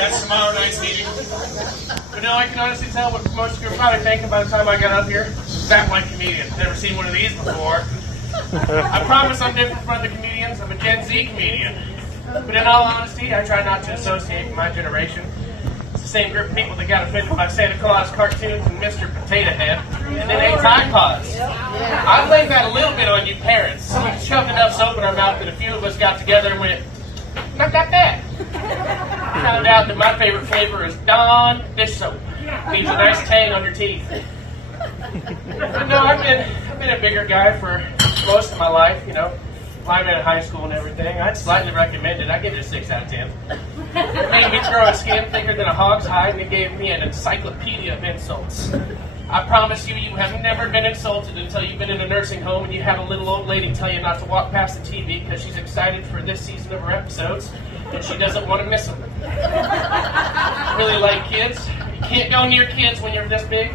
That's tomorrow night's meeting. But no, I can honestly tell what most of you are probably thinking by the time I got up here. Fat white comedian. Never seen one of these before. I promise I'm different from other comedians. I'm a Gen Z comedian. But in all honesty, I try not to associate with my generation. It's the same group of people that got offended by Santa Claus cartoons and Mr. Potato Head, and then ate Tide Pods. I blame that a little bit on you parents. We shoved enough soap in our mouth that a few of us got together and went, not that bad. Found out that my favorite flavor is Dawn dish soap. Leaves a nice tang on your teeth. But no, I've been a bigger guy for most of my life, you know. Climbing in high school and everything. I'd slightly recommend it. I give it a 6 out of 10. It made me throw a skin thicker than a hog's hide, and it gave me an encyclopedia of insults. I promise you, you have never been insulted until you've been in a nursing home and you have a little old lady tell you not to walk past the TV because she's excited for this season of her episodes and she doesn't want to miss them. Really like kids. You can't go near kids when you're this big.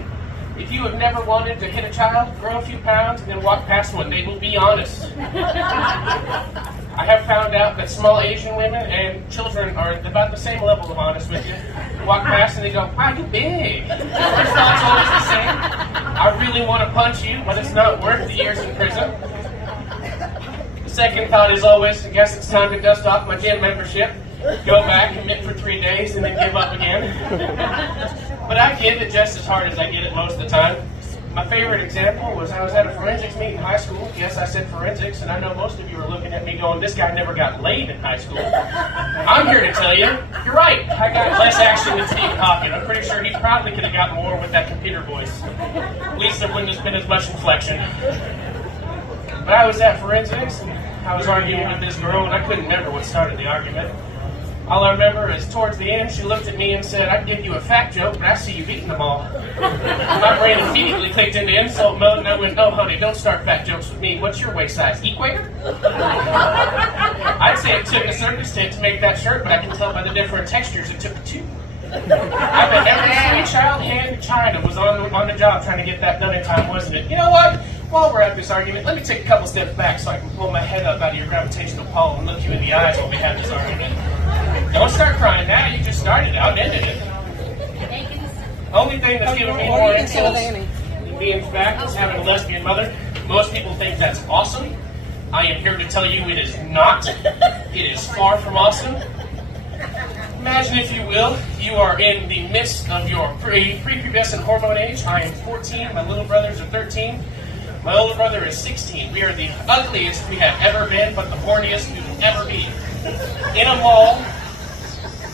If you have never wanted to hit a child, grow a few pounds, and then walk past one, they will be honest. I have found out that small Asian women and children are about the same level of honest with you. You walk past and they go, wow, you're big. Their thought's always the same. I really want to punch you, but it's not worth the years in prison. The second thought is always, I guess it's time to dust off my gym membership, go back, commit for 3 days, and then give up again. But I give it just as hard as I get it most of the time. My favorite example was I was at a forensics meet in high school. Yes, I said forensics, and I know most of you are looking at me going, this guy never got laid in high school. I'm here to tell you, you're right. I got less action than Stephen Hawking. I'm pretty sure he probably could have got more with that computer voice. At least there wouldn't have been as much inflection. But I was at forensics, and I was arguing with this girl, and I couldn't remember what started the argument. All I remember is towards the end, she looked at me and said, I'd give you a fat joke, but I see you've eaten them all. My brain immediately clicked into insult mode, and I went, no, honey, don't start fat jokes with me. What's your waist size? Equator? I'd say it took a circus tent to make that shirt, but I can tell by the different textures it took 2. I bet every sweet child hand in China was on the job trying to get that done in time, wasn't it? You know what? While we're at this argument, let me take a couple steps back so I can pull my head up out of your gravitational pull and look you in the eyes while we have this argument. Don't start crying now. You just started out and ended it. Only thing that's giving me more insults than being fat is having a lesbian mother. Most people think that's awesome. I am here to tell you it is not. It is far from awesome. Imagine, if you will, you are in the midst of your prepubescent hormone age. I am 14. My little brothers are 13. My older brother is 16. We are the ugliest we have ever been, but the horniest we will ever be. In a mall,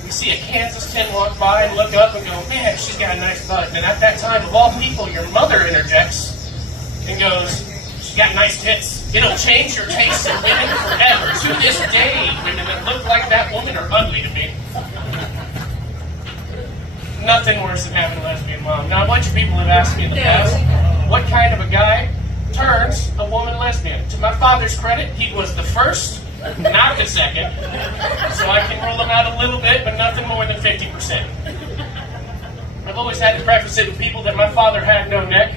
we see a Kansas 10 walk by and look up and go, man, she's got a nice butt. And at that time, of all people, your mother interjects and goes, she's got nice tits. It'll change your taste in women forever. To this day, women that look like that woman are ugly to me. Nothing worse than having a lesbian mom. Now, a bunch of people have asked me in the past, what kind of a guy turns a woman lesbian? To my father's credit, he was the first, not the second. So I can rule him out a little bit, but nothing more than 50%. I've always had to preface it with people that my father had no neck,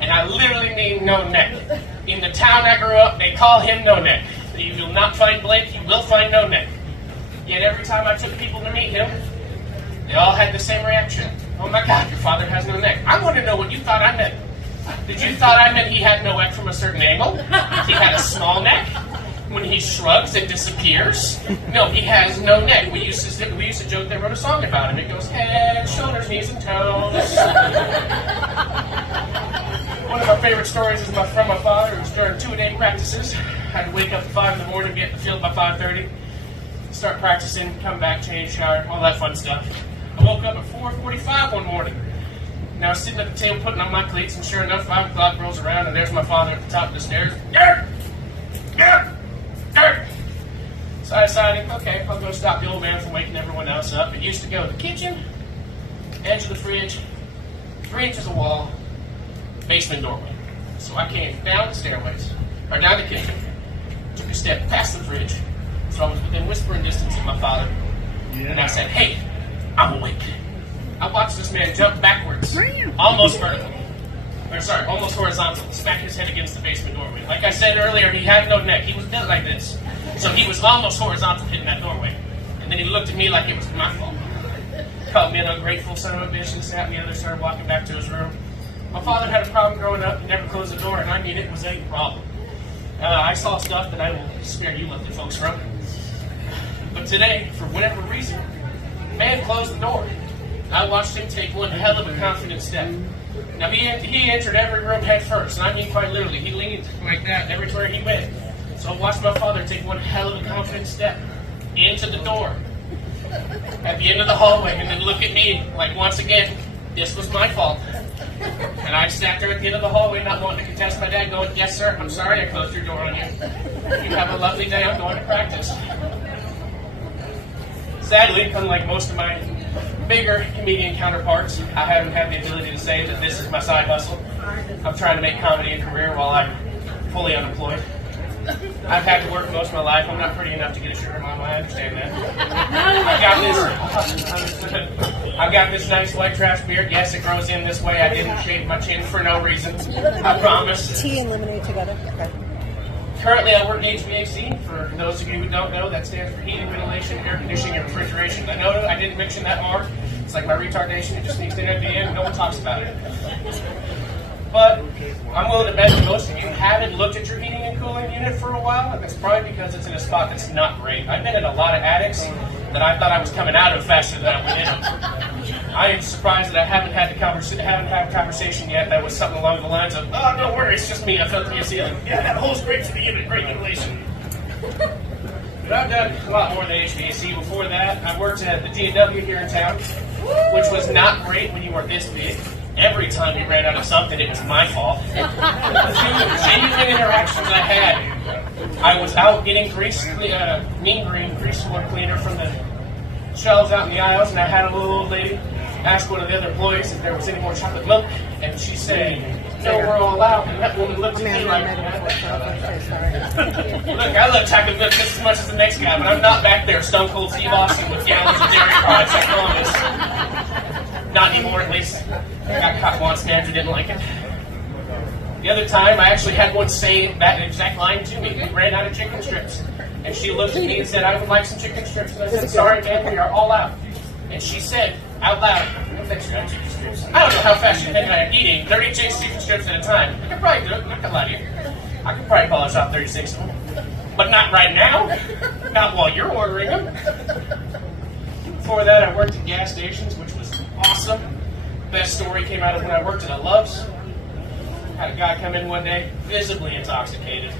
and I literally mean no neck. In the town I grew up, they call him No Neck. You will not find Blake, you will find No Neck. Yet every time I took people to meet him, they all had the same reaction. Oh my God, your father has no neck. I want to know what you thought I meant. Did you thought I meant he had no neck from a certain angle? He had a small neck? When he shrugs, it disappears? No, he has no neck. We used to joke they wrote a song about him. It goes head, shoulders, knees, and toes. One of my favorite stories is from my father. It was during 2-a-day practices. I had to wake up at 5 in the morning, get in the field by 5:30, start practicing, come back, change, shower, all that fun stuff. I woke up at 4:45 one morning. Now I was sitting at the table putting on my cleats, and sure enough, 5 o'clock rolls around, and there's my father at the top of the stairs. Dirt! Dirt! Dirt! So I decided, okay, I'll go stop the old man from waking everyone else up. It used to go to the kitchen, edge of the fridge, 3 inches of wall, basement doorway. So I came down the stairways, or down the kitchen, took a step past the fridge, so I was within whispering distance of my father, and I said, hey, I'm awake. I watched this man jump backwards, almost vertical. Almost horizontal, smack his head against the basement doorway. Like I said earlier, he had no neck. He was built like this. So he was almost horizontal hitting that doorway. And then he looked at me like it was my fault. called me an ungrateful son of a bitch and snapped me, and started walking back to his room. My father had a problem growing up. He never closed the door, and I knew it was a problem. I saw stuff that I will spare you lovely folks from. But today, for whatever reason, man closed the door. I watched him take one hell of a confident step. Now, he entered every room head first, and I mean quite literally. He leaned like that everywhere he went. So I watched my father take one hell of a confident step into the door at the end of the hallway, and then look at me like, once again, this was my fault. And I sat there at the end of the hallway not wanting to contest my dad, going, yes, sir, I'm sorry I closed your door on you. You have a lovely day, I'm going to practice. Sadly, unlike most of my bigger comedian counterparts, I haven't had the ability to say that this is my side hustle. I'm trying to make comedy a career while I'm fully unemployed. I've had to work most of my life. I'm not pretty enough to get a sugar mama, I understand that. I've got this nice white trash beard. Yes, it grows in this way. I didn't shave my chin for no reason. I promise. Tea and lemonade together. Okay. Currently, I work in HVAC. For those of you who don't know, that stands for heating, ventilation, air conditioning, and refrigeration. I know I didn't mention that R. It's like my retardation. It just sneaks in at the end. No one talks about it. But I'm willing to bet that most of you haven't looked at your heating and cooling unit for a while, and that's probably because it's in a spot that's not great. I've been in a lot of attics that I thought I was coming out of faster than I went in them. I am surprised that I haven't had a conversation yet that was something along the lines of, oh, don't worry, it's just me, I fell through your ceiling. Yeah, that hole's great for the unit, great ventilation. But I've done a lot more than HVAC. Before that, I worked at the D&W here in town, which was not great when you were this big. Every time we ran out of something, it was my fault. The genuine interactions I had, I was out getting mean green grease floor cleaner from the shelves out in the aisles, and I had a little old lady ask one of the other employees if there was any more chocolate milk, and she said, no, we're all out. And that woman looked at me like, look, I love chocolate milk just as much as the next guy, but I'm not back there Stone Cold Steve Austin with gallons of dairy products, I promise. Not anymore, at least. I got caught once, manager didn't like it. The other time, I actually had one say that exact line to me. We ran out of chicken strips. And she looked at me and said, I would like some chicken strips. And I said, sorry, ma'am, we are all out. And she said, out loud, no thanks for chicken strips. I don't know how fast you think I am eating 30 chicken strips at a time. I could probably do it, I'm not gonna lie to you. I could probably polish off 36 of them. But not right now. Not while you're ordering them. Before that, I worked at gas stations, which was awesome. Best story came out of when I worked at a Love's. Had a guy come in one day, visibly intoxicated.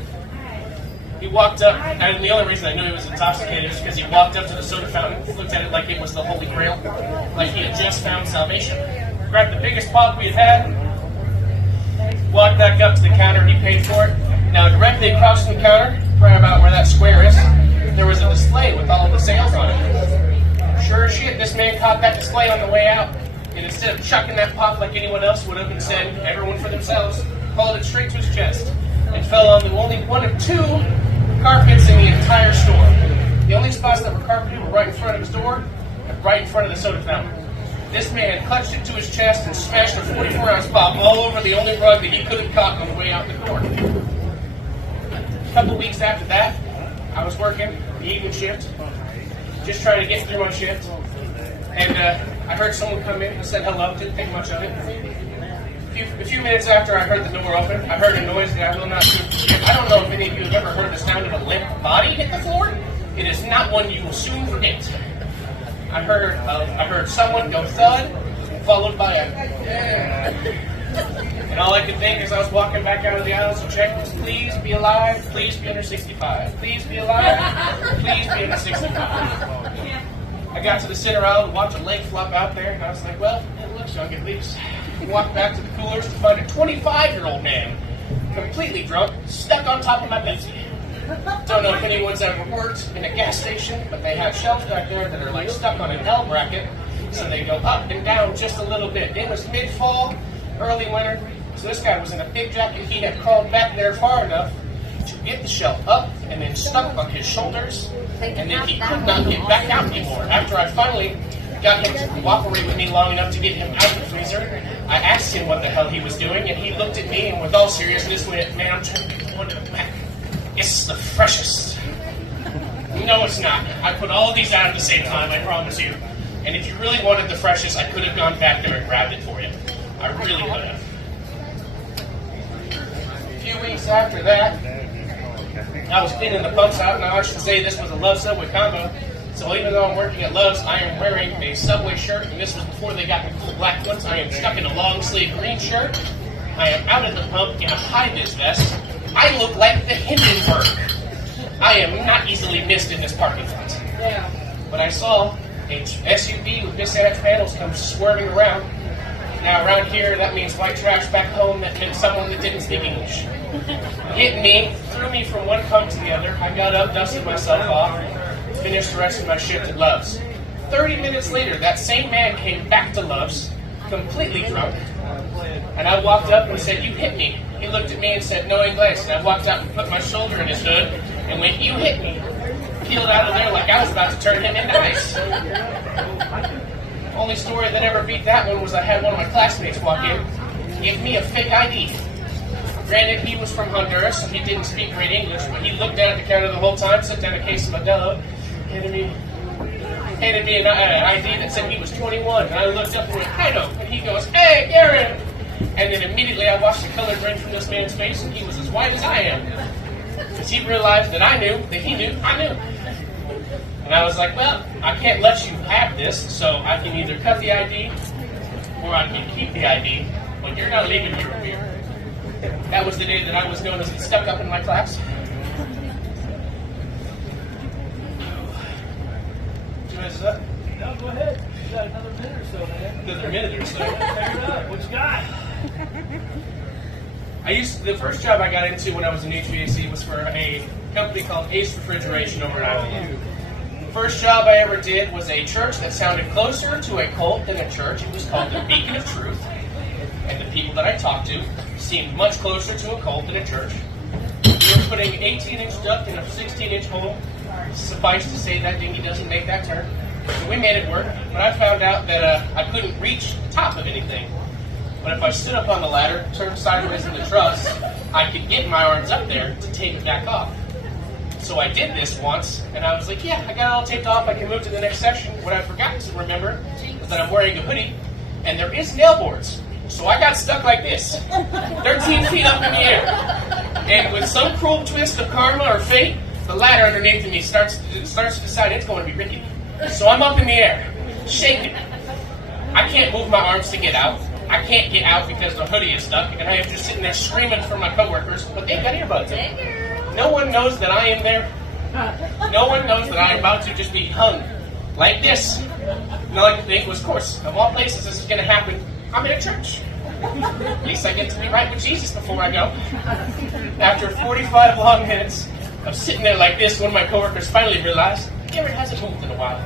He walked up, and the only reason I knew he was intoxicated is because he walked up to the soda fountain, looked at it like it was the Holy Grail, like he had just found salvation. Grabbed the biggest pop we had, walked back up to the counter, he paid for it. Now, directly across from the counter, right about where that square is, there was a display with all of the sales on it. Sure as shit, this man caught that display on the way out, and instead of chucking that pop like anyone else would have and said, everyone for themselves, hauled it straight to his chest and fell on the only one of two carpets in the entire store. The only spots that were carpeted were right in front of his door and right in front of the soda fountain. This man clutched it to his chest and smashed a 44-ounce pop all over the only rug that he could have caught on the way out the door. A couple weeks after that, I was working the evening shift, just trying to get through my shift, and I heard someone come in and said hello, didn't think much of it. A few minutes after I heard the door open, I heard a noise that I will not do. I don't know if any of you have ever heard the sound of a limp body hit the floor. It is not one you will soon forget. I heard someone go thud, followed by a and all I could think as I was walking back out of the aisles to check was, please be alive, please be under 65. Please be alive, please be under 65. I got to the center aisle and watched a leg flop out there, and I was like, well, it looks young at least. Walked back to the coolers to find a 25-year-old man, completely drunk, stuck on top of my Pepsi. Don't know if anyone's ever worked in a gas station, but they have shelves back there that are like stuck on an L bracket, so they go up and down just a little bit. It was mid-fall, early winter, so this guy was in a big jacket. He had crawled back there far enough to get the shelf up and then stuck on his shoulders, and then he could not get back out anymore. After I finally got him to cooperate with me long enough to get him out of the freezer, I asked him what the hell he was doing, and he looked at me and with all seriousness went, man, I'm trying to get one of them back. It's the freshest. No, it's not. I put all these out at the same time, I promise you. And if you really wanted the freshest, I could have gone back there and grabbed it for you. I really could have. A few weeks after that, I was cleaning the pumps out. Now I should say this was a Love's Subway combo. So even though I'm working at Love's, I am wearing a Subway shirt, and this was before they got the cool black ones. I am stuck in a long sleeve green shirt. I am out at the pump in a high-vis vest. I look like the Hindenburg. I am not easily missed in this parking lot. But I saw a SUV with Bis-Annex panels come swerving around. Now around here, that means white trash. Back home, that meant someone that didn't speak English. Hit me, threw me from one pump to the other. I got up, dusted myself off, finished the rest of my shift at Love's. 30 minutes later, that same man came back to Love's, completely drunk. And I walked up and said, "You hit me." He looked at me and said, "No inglés." And I walked out and put my shoulder in his hood and went, "You hit me." Peeled out of there like I was about to turn him into ice. Only story that ever beat that one was I had one of my classmates walk in, give me a fake ID. Granted, he was from Honduras, and he didn't speak great English, but he looked down at the counter the whole time, set down a case of Modelo, handed me an ID that said he was 21, and I looked up and went, "Hi-do," and he goes, "Hey, Garen!" And then immediately I watched the color drain from this man's face, and he was as white as I am. Because he realized that I knew, that he knew, I knew. And I was like, well, I can't let you have this, so I can either cut the ID, or I can keep the ID, but you're not leaving here with me. That was the day that I was known as the stuck up in my class. No, go ahead. You got another minute or so, man. Another minute or so. Tear it up. What you got? The first job I got into when I was in HVAC was for a company called Ace Refrigeration over in Idaho. The first job I ever did was a church that sounded closer to a cult than a church. It was called the Beacon of Truth. And the people that I talked to seemed much closer to a cult than a church. We were putting 18-inch duct in a 16-inch hole. Suffice to say that dinghy doesn't make that turn. So we made it work, but I found out that I couldn't reach the top of anything. But if I stood up on the ladder, turned sideways in the truss, I could get my arms up there to take it back off. So I did this once, and I was like, yeah, I got it all taped off, I can move to the next section. What I forgot to remember was that I'm wearing a hoodie, and there is nail boards. So I got stuck like this, 13 feet up in the air. And with some cruel twist of karma or fate, the ladder underneath me starts to decide it's going to be rickety. So I'm up in the air, shaking. I can't move my arms to get out. I can't get out because the hoodie is stuck, and I am just sitting there screaming for my coworkers, but they've got earbuds in. No one knows that I am there. No one knows that I am about to just be hung like this. And all I can think was, of course, of all places this is going to happen, I'm in a church. At least I get to be right with Jesus before I go. After 45 long minutes of sitting there like this, one of my coworkers finally realized, Garrett hasn't moved in a while.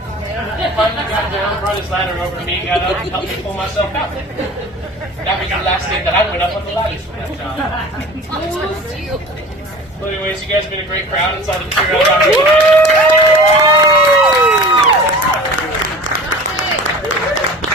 Finally got down, brought his ladder over to me, got up, and helped me pull myself out. That was the last day that I went up on the ladders for that job. Well, anyways, you guys have been a great crowd. It's all the material I got.